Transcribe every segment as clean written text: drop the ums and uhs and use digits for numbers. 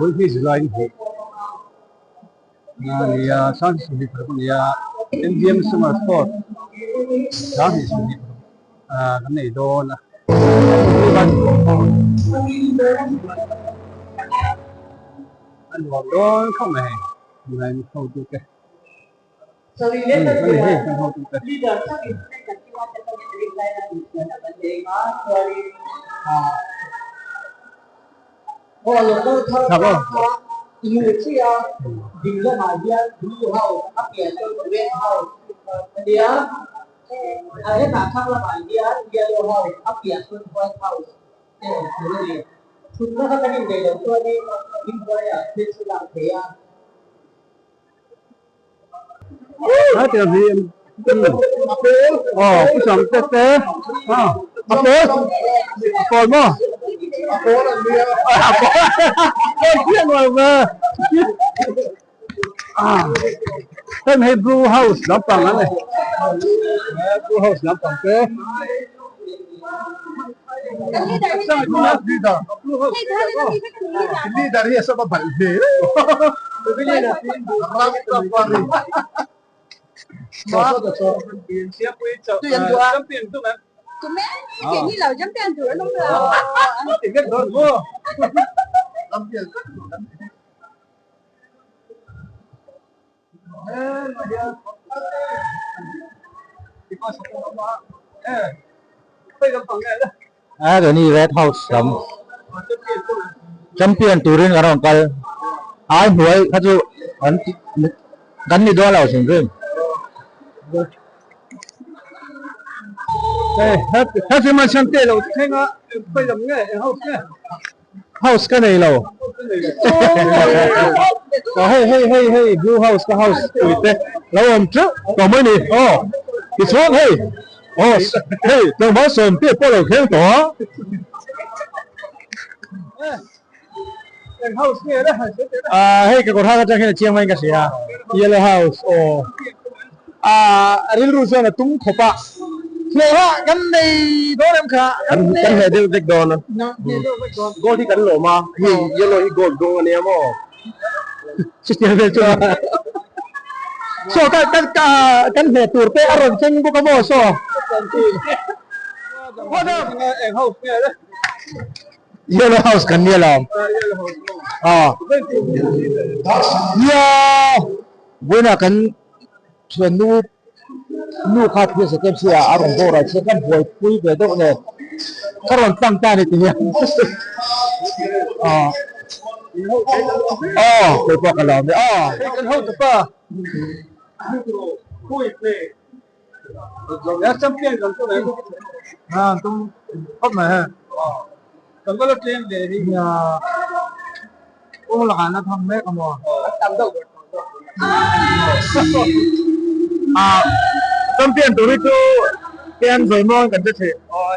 với cái July này là sáng sớm đi phải là MGM Summer Sport sáng sớm đi cái này đó là anh hoàn đó không này này không được cái So we let the leader tell you that you want to come to the Hả tiền gì cái sầm tê tê còn mà chuyện rồi mà tên hay Blue House đóng bằng này Blue House đóng bằng cái leader here sama balde siapa champion tu kan Cuma kayak ni lah champion tu long lah. Tiga gol champion cái này Red House lắm champion touring ở trong cái ai huay khá chú gắn đi đó là sinh viên hết mà xem tiền rồi thấy nó bây giờ nghe house cái này là hey Blue House cái house tụi tê lâu hôm trước còn mới nè cái số hey tôi mới sớm biết bao lâu khen tỏ house nghe đó hey cái cột hai cái là chiang mai cái gì Yellow House real rules là tung khopa Lệ ha, cái này đó em khá cái này đều vạch đòn gold thì cắn lỗ mà yellow gold đúng anh em ạ chứ nhớ về chưa so cái này tour pe aron chân của cái so Yellow House kan dia lah ya gue nak kan suatu nu khát kia sẽ kem xia ở trong bộ rồi sẽ kan buổi cuối về đâu này các bạn tăng ta này thì tôi qua cái lòng đấy cái hậu tập à ya champion kan tu này tum hot mà còn có lớp trên để đi là nó thằng mấy cái mò champion tụi itu kian rồi mong cần chết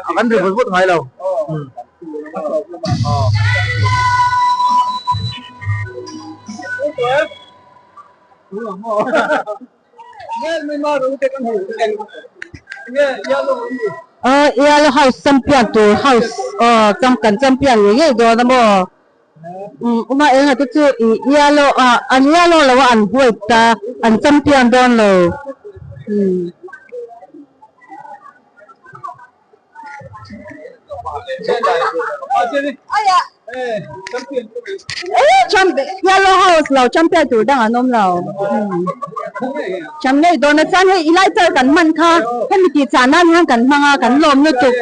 akan dibuat hai lâu Yellow House champion tu house champion ni do na mo uma ha tu yellow an yellow la an white ta an champion don lo Yellow House lo champion tu dah anom lo chăm này đó là sao hay lại chơi cảnh man kha hay mình chỉ trả năng hàng cảnh mang cảnh lồm như tục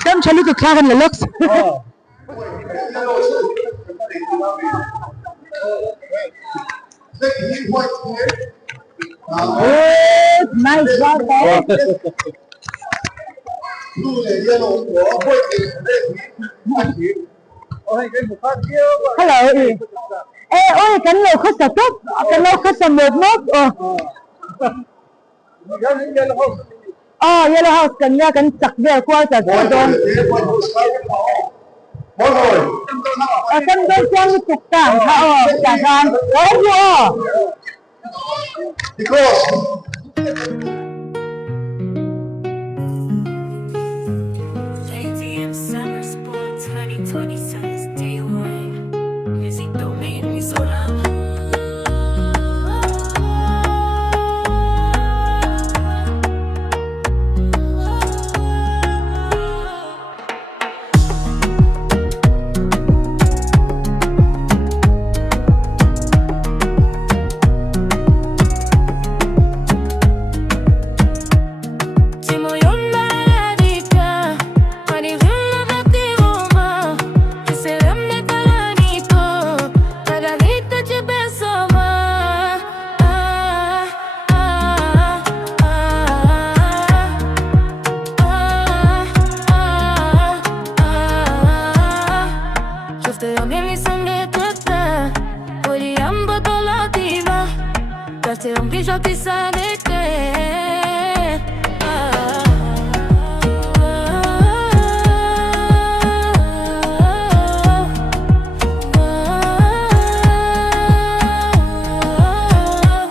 tâm cho nó cực khác hơn là lux nice wow hello ôi cái lô khách sạn tốt cái lô khách sạn một nốt Yellow House cần ra cần chặt về qua cả rồi cần đôi chân cục cảng cả gan ôi Shorty said it clear.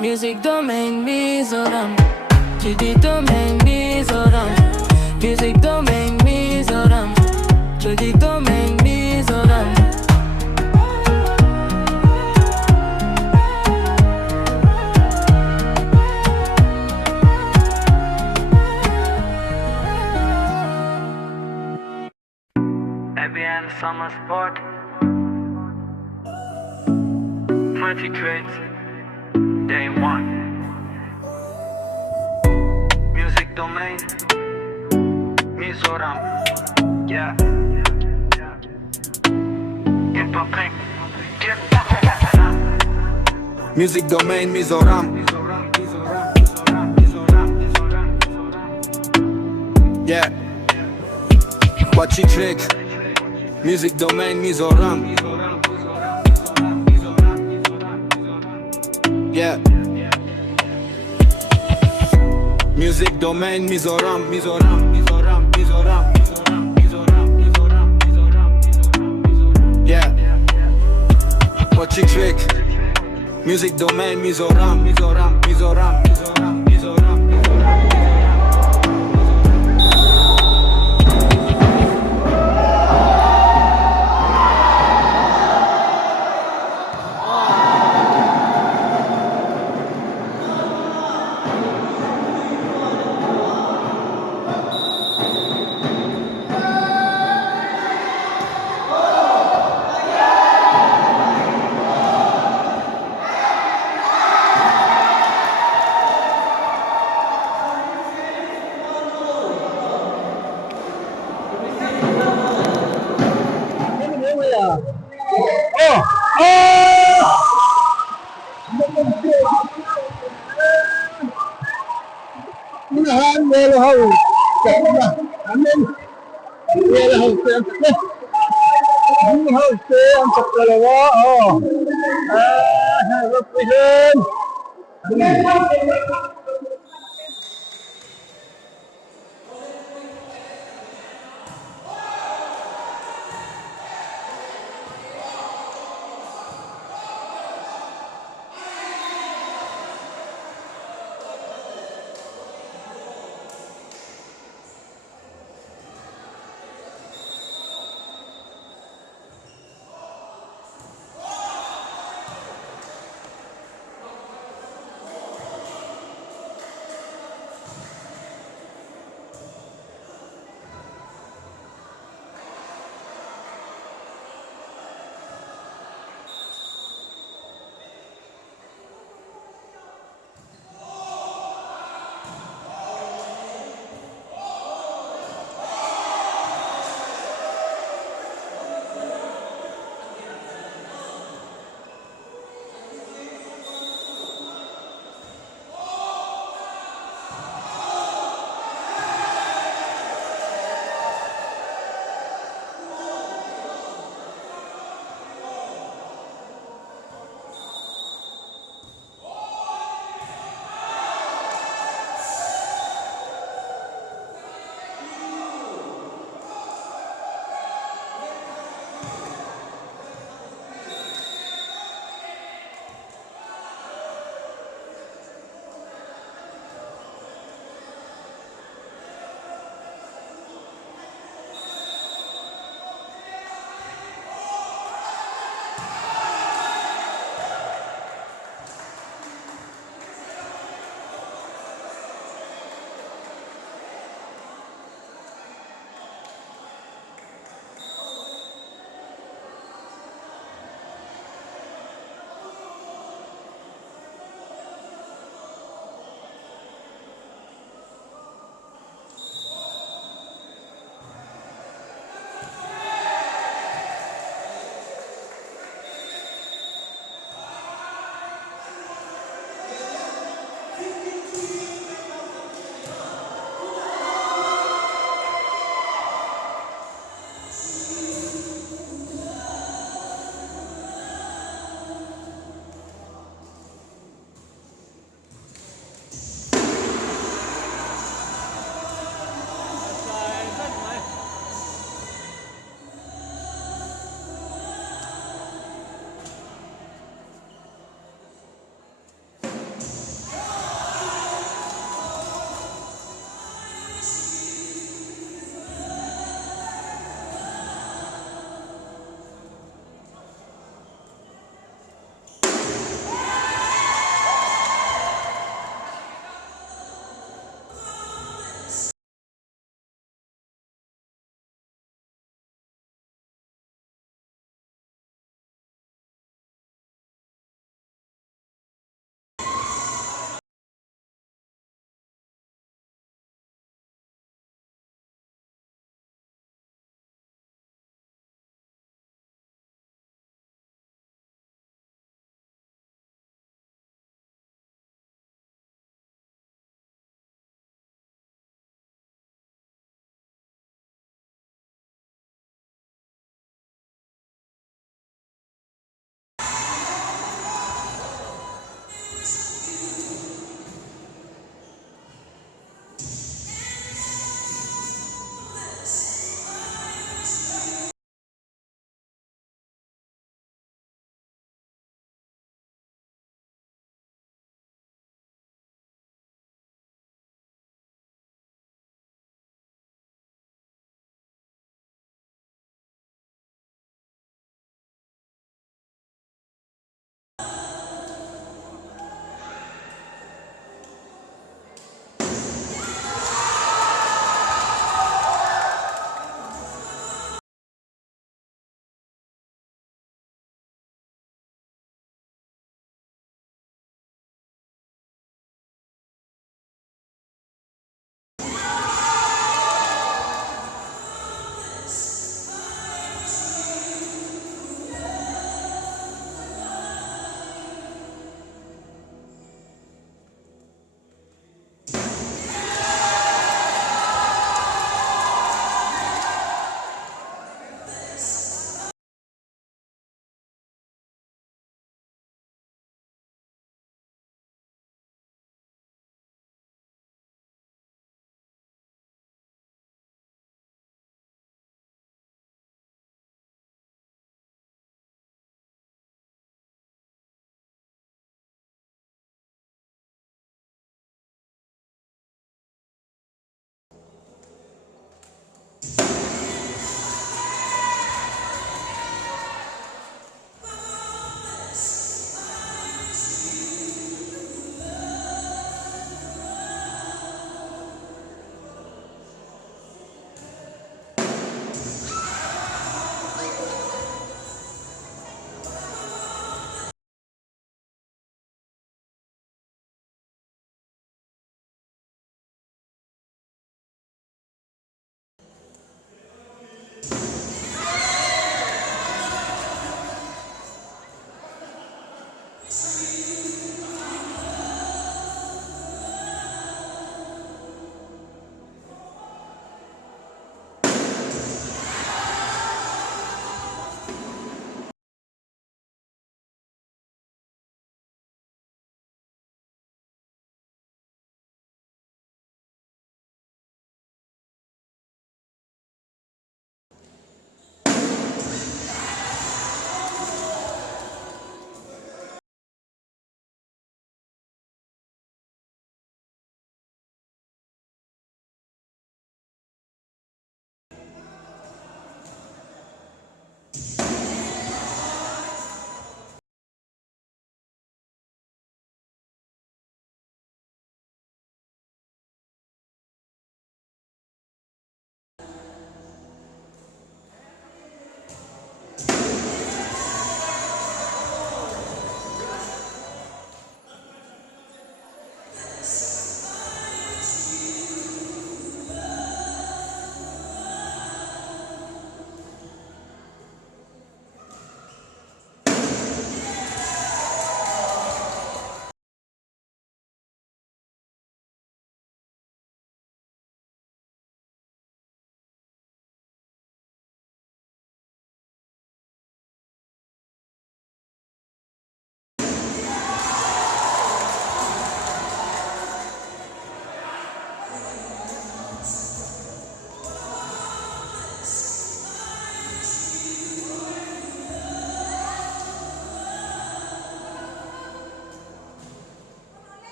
Music domain Mizoram. Chidi domain Mizoram. Music domain Mizoram. Chidi domain Mizoram. ABN Summer Sport. Magic Trades. Day 1. Music domain. Mizoram. Yeah. Get popping. Get popping. Music domain Mizoram. Yeah. What you trick? Music domain Mizoram. Yeah. Music domain Mizoram. Yeah. What you trick? Music domain Mizoram. Inahan yellow house. Amin. Yellow house yan. Yellow house yan sa kalawa. Oh. Harap ko yan.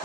เ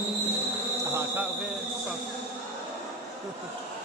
Aha, KW, super.